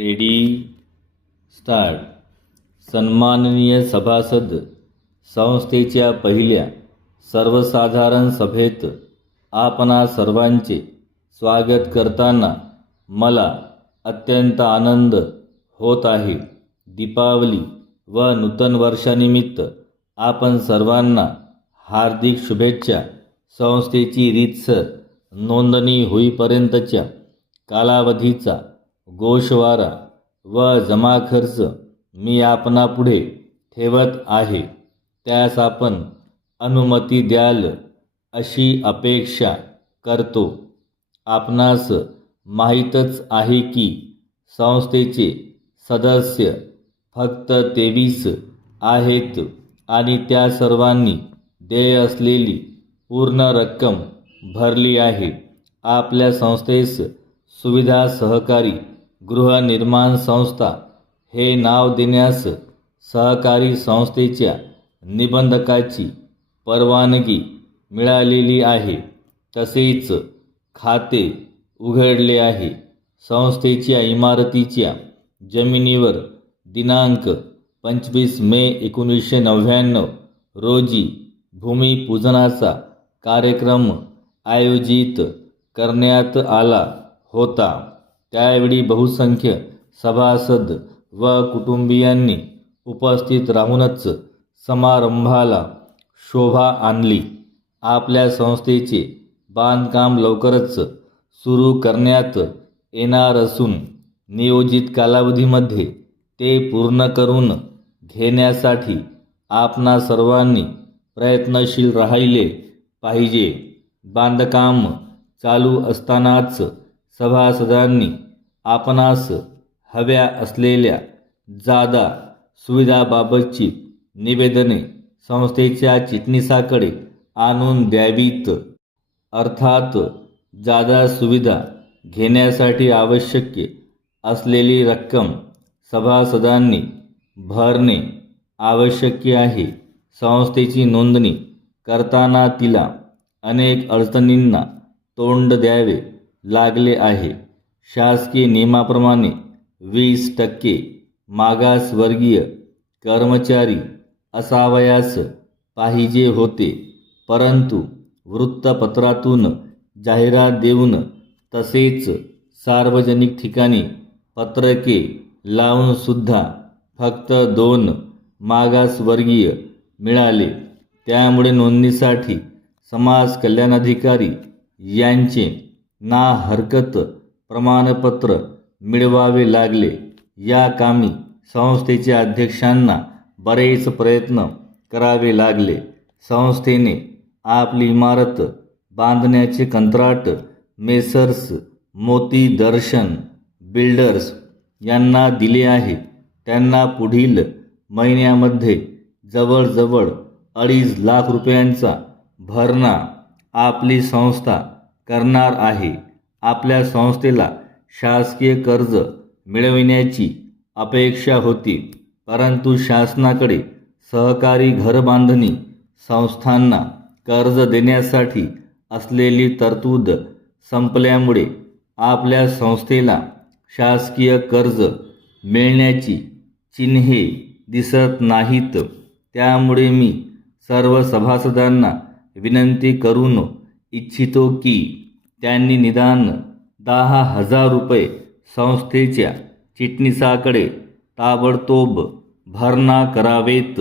Ready start. सन्माननीय सभासद, संस्थेच्या पहिल्या सर्वसाधारण सभेत आपणा सर्वांचे स्वागत करताना मला अत्यंत आनंद होत आहे. दीपावली व नूतन वर्षानिमित्त आपण सर्वांना हार्दिक शुभेच्छा. संस्थेची रीतसर नोंदणी होईपर्यंतच्या कालावधीचा गोषवारा व जमा खर्च मी आपणापुढे ठेवत आहे. त्यास आपण अनुमती द्याल अशी अपेक्षा करतो. आपणास माहीतच आहे की संस्थेचे सदस्य फक्त 23 आहेत आणि त्या सर्वांनी देय असलेली पूर्ण रक्कम भरली आहे. आपल्या संस्थेस सुविधा सहकारी गृहनिर्माण संस्था हे नाव देण्यास सहकारी संस्थेच्या निबंधकाची परवानगी मिळालेली आहे. तसेच खाते उघडले आहे. संस्थेच्या इमारतीच्या जमिनीवर दिनांक 25 मे 1999 रोजी भूमिपूजनाचा कार्यक्रम आयोजित करण्यात आला होता. त्यावेळी बहुसंख्य सभासद व कुटुंबियांनी उपस्थित राहूनच समारंभाला शोभा आणली. आपल्या संस्थेचे बांधकाम लवकरच सुरू करण्यात येणार असून नियोजित कालावधीमध्ये ते पूर्ण करून घेण्यासाठी आपणा सर्वांनी प्रयत्नशील राहिले पाहिजे. बांधकाम चालू असतानाच सभासदांनी आपणास हव्या असलेल्या जादा सुविधाबाबतची निवेदने संस्थेच्या चिटणीसाकडे आणून द्यावीत. अर्थात जादा सुविधा घेण्यासाठी आवश्यक असलेली रक्कम सभासदांनी भरणे आवश्यक आहे. संस्थेची नोंदणी करताना तिला अनेक अडचणींना तोंड द्यावे लागले आहे. शासकीय नियमाप्रमाणे 20% मागासवर्गीय कर्मचारी असावयास पाहिजे होते, परंतु वृत्तपत्रातून जाहिरात देऊन तसेच सार्वजनिक ठिकाणी पत्रके लावून सुद्धा फक्त 2 मागासवर्गीय मिळाले. त्यामुळे नोंदणीसाठी समाज कल्याणाधिकारी यांचे ना हरकत प्रमाणपत्र मिळवावे लागले. या कामी संस्थेच्या अध्यक्षांना बरेच प्रयत्न करावे लागले. संस्थेने आपली इमारत बांधण्याचे कंत्राट मेसर्स मोती दर्शन बिल्डर्स यांना दिले आहे. त्यांना पुढील महिन्यामध्ये जवळजवळ 2.5 लाख रुपयांचा भरणा आपली संस्था करणार आहे. आपल्या संस्थेला शासकीय कर्ज मिळविण्याची अपेक्षा होती, परंतु शासनाकडे सहकारी घरबांधणी संस्थांना कर्ज देण्यासाठी असलेली तरतूद संपल्यामुळे आपल्या संस्थेला शासकीय कर्ज मिळण्याची चिन्हे दिसत नाहीत. त्यामुळे मी सर्व सभासदांना विनंती करून इच्छितो की त्यांनी निदान 10,000 रुपये संस्थेच्या चिटणीसाकडे ताबडतोब भरणा करावेत.